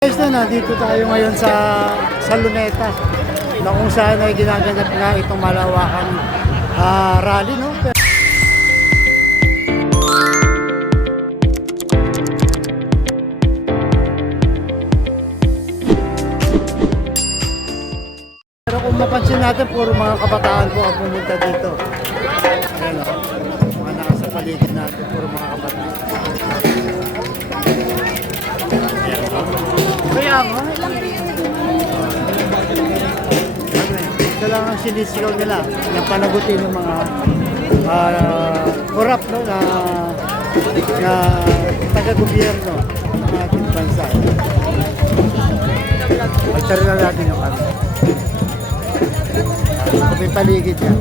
Guys, nandito tayo ngayon sa Luneta na kung saan ay ginaganap nga itong malawakang rally, no? Pero kung mapansin natin, puro mga kabataan po ang pumunta dito. Ayan, mga nasa paligid natin, puro mga kabataan. Kaya nga, ito lang ang sinisigaw nila na panagutin ng mga corrupt, no, na taga-gobyerno ng ating bansa. Magtari na natin yung kami. May paligid yan.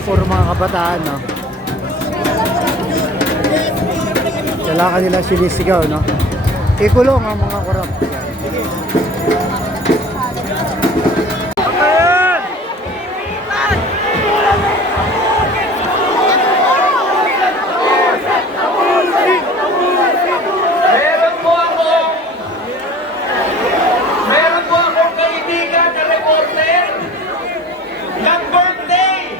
Puro mga kabataan, no? Kailangan kanila sinisigaw, no? Ikulong ang mga korap. Meron po akong kaibigan na reporter ng birthday.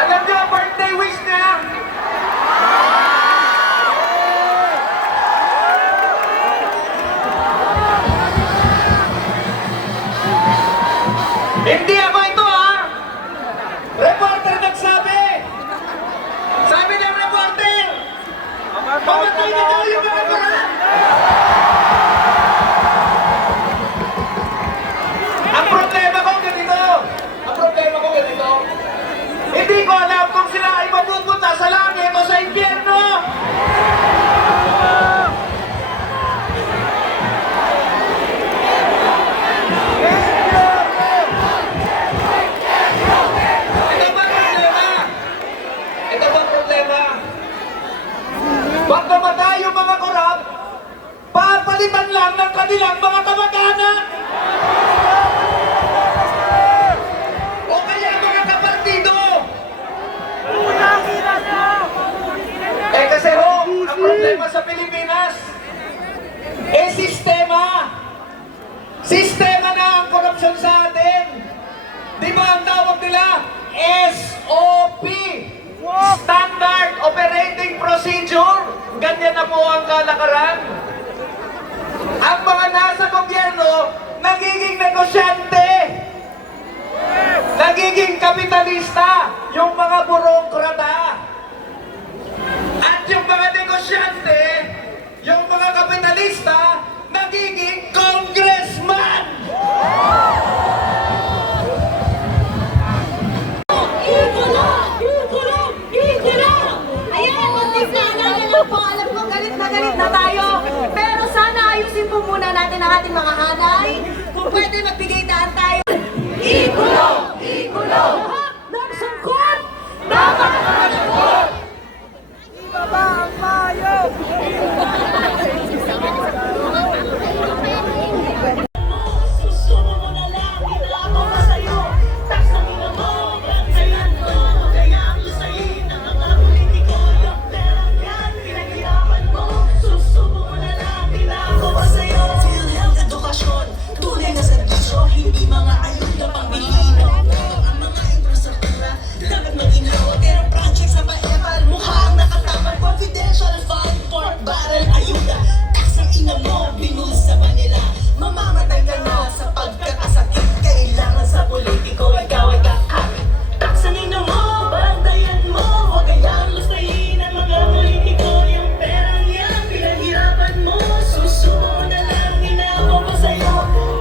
Alam niyo ang birthday wish niya? Hindi ako ito, ha? Reporter nagsabi. Sabi ng reporter, mamatay na daw yung mga korap. Ang problema ko ganito. Hindi ko alam kung sila ay mapupunta sa langit o sa impyerno. Ito ba problema? Pag namatay yung mga korap, papalitan lang ng kanilang mga kamag-anak. O kaya mga kapartido. Kasi ho, ang problema sa Pilipinas, sistema. Sistema na ang korupsyon sa atin. Di ba ang tawag nila? SOP. Standard Operating Procedure. Ganyan na po ang kalakaran. Ang mga nasa gobyerno, nagiging negosyante. Nagiging kapitalista. Yung mga burokrata. At yung mga negosyante, yung mga kapitalista, nagiging congressman! Ikulong! Ayan, kontis na lang po. Alam ko, galit na tayo. Pero sana ayusin po muna natin ang ating mga hanay. Kung pwede magbigay daan tayo. Ikulong! Ikulong! Ng sangkot! Dapat ang sangkot! Ibaba ang mayo! Susumo mo na lang, hinako ka sa'yo. Taksangin mo, bantayan mo. Kaya ang lusayin ng mga politiko. Yung perang yan, pinaghirapan mo. Susumo mo na lang, hinako ka sa'yo. PhilHealth edukasyon, tunay na serbisyo. Hindi mga ayuda pang bilino. Ang mga infrastruktura, dapat maginaw. Pero project sa paepal, mukha ang nakatapan. Confidential fund, pork barrel, ayuda. Taksang ina mo, binulsa pa nila. Mamamatay ka na sa pagkakasakit. Kailangan sa politiko, ikaw ay kakapit. Taksang ina mo, bantayan mo. Huwag kayang lusayin ang mga politiko. Yung perang yan, pinaghirapan mo. Susumo na lang, hinako ko sa'yo.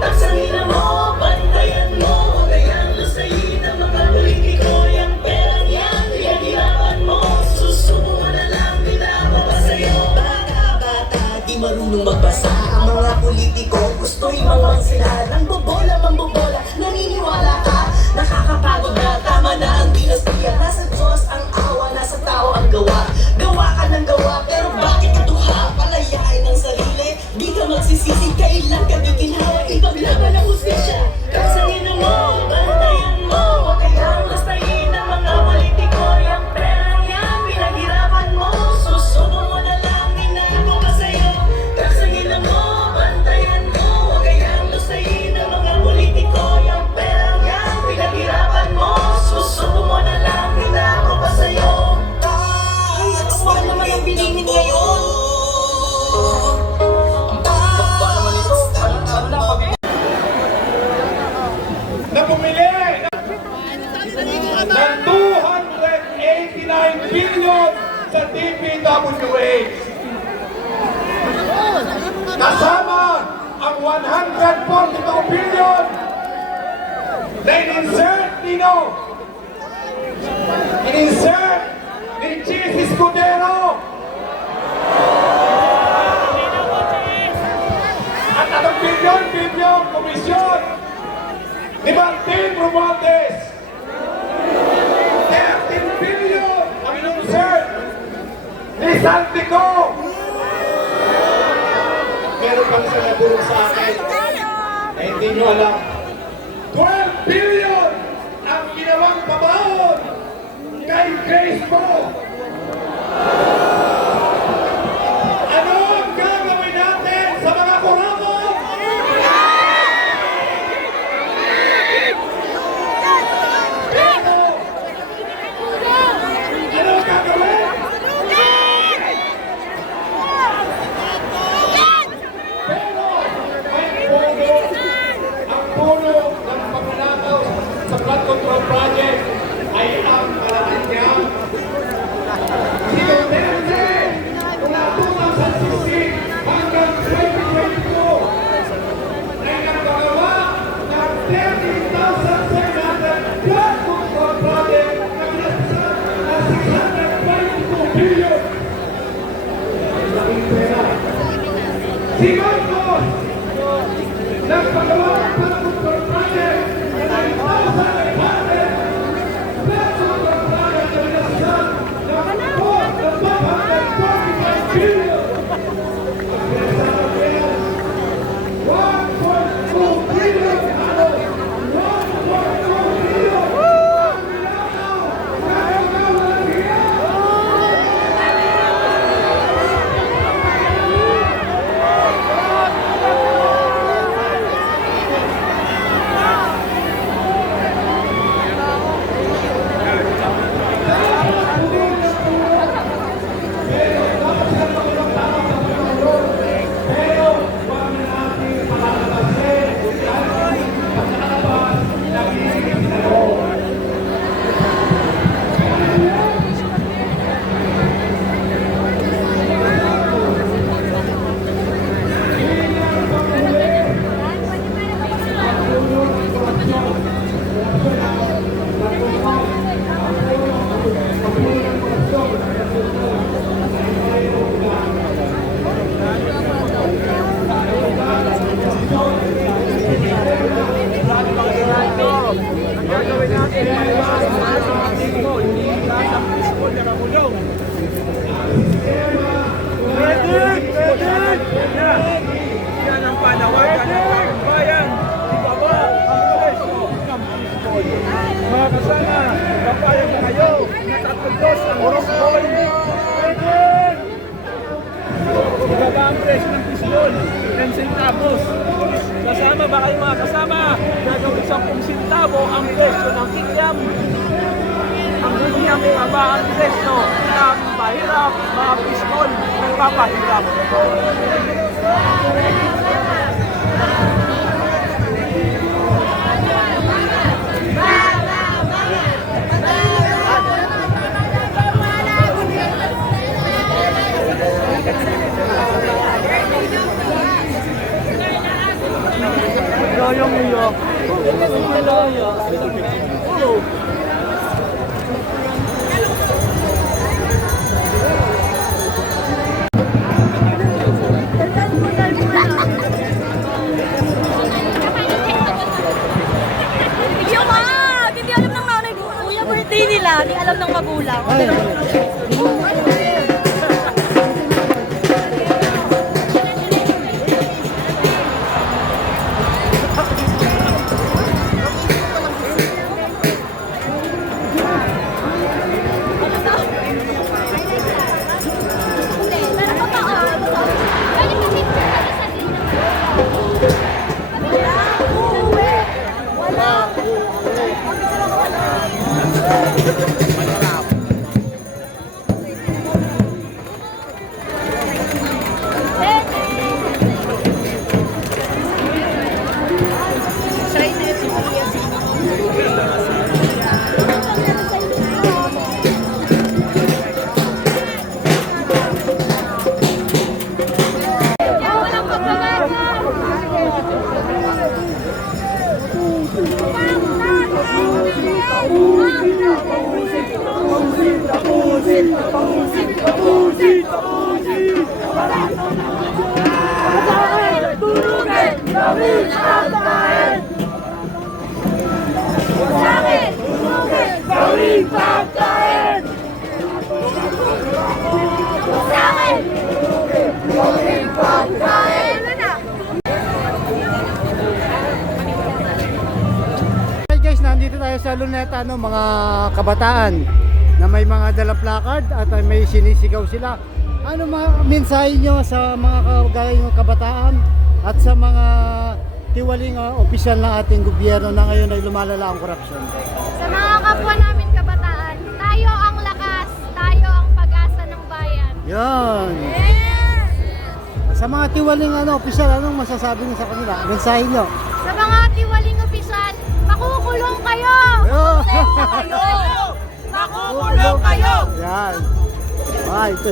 Taksang ina mo, bantayan mo. Huwag kayang lusayin ang mga politiko. Yung perang yan, pinaghirapan mo. Susumo na lang, hinako ko sa'yo. Bata-bata, di marunong magbasa. Ang mga politiko, gusto'y mawang sila. Nang bobola, mambobola, naniniwala ka. Nakakapagod na, tama na ang dinastiya. Nasa Diyos ang awa, nasa tao ang gawa. Gawa gawa ka ng gawa, pero bakit ka tuha? Palayain ang sarili, di ka magsisisi, kailan ka giginhawa? Ipaglaban ang hustisya, kasayin mo, bantayan mo. Huwag kayang lastayin ang mga politiko. Yung perang yan, pinaghirapan mo. Susubo mo na lang, inako ka sa'yo. Kasayin mo, bantayan mo. Huwag kayang lastayin ang mga politiko. Yung perang yan, pinaghirapan mo. Susubo mo na lang, inako ka sa'yo. Ay, ako naman ang bilingin ngayon. Na bumili ng 289 billion sa DPWH. Kasama ang 142 billion na in-insert nino. In-insert ni Chief Escudero. At anong billion komisyon ni Martin Romualdez. 13 billion ang in-insert ni Santico. Meron pang isa na bulong sa akin na hindi nyo alam. 12 billion ang ginawang pabaon kay Grace Mo. Ano ang gagawin natin sa mga kuramo? Pero, ano ang gagawin? Pero, may puno, ang puno ng pagnanakaw sa flood control project ay ang Malacanang. Si Duterte, mula 2016 hanggang 2022, ay nagpagawa ng 13,700 flood control project na pinasasan ng 622 billion. Ang laking pera. Si Marcos, nagpagawa ng flood control project na 9,800 flood control project na pinasasan ng 545 billion. Ang pinasama niya, 1.2 billion halos. 1.2 billion. Ang pinakaw, nakagawa niya. Yan ang panawagan ng taong bayan. Ibaba ang presyo ng pistol. Mga kasama, papayag na kayo na 32 ang pistol. Ibaba ang presyo ng pistol. 10 centavos. Kasama ba kayo mga kasama? Gagawin 10 centavo ang presyo ng ikyam. Ang ikyam ibaba ang presyo ng pahirap, mga pistol, nagpapahirap. Yung iyo. sa luneta, no, mga kabataan na may mga dala placard at may sinisigaw sila. Ano mensahe nyo sa mga kagaya ng kabataan at sa mga tiwaling opisyal ng ating gobyerno na ngayon ay lumalala ang korupsyon? Sa mga kapwa namin kabataan, tayo ang lakas, tayo ang pag-asa ng bayan. Yan. Sa mga tiwaling opisyal, anong masasabi niyo sa kanila? Mensahe nyo? Sa mga tiwaling opisyal, makukulong kayo! Makukulong kayo! Yan. Ito.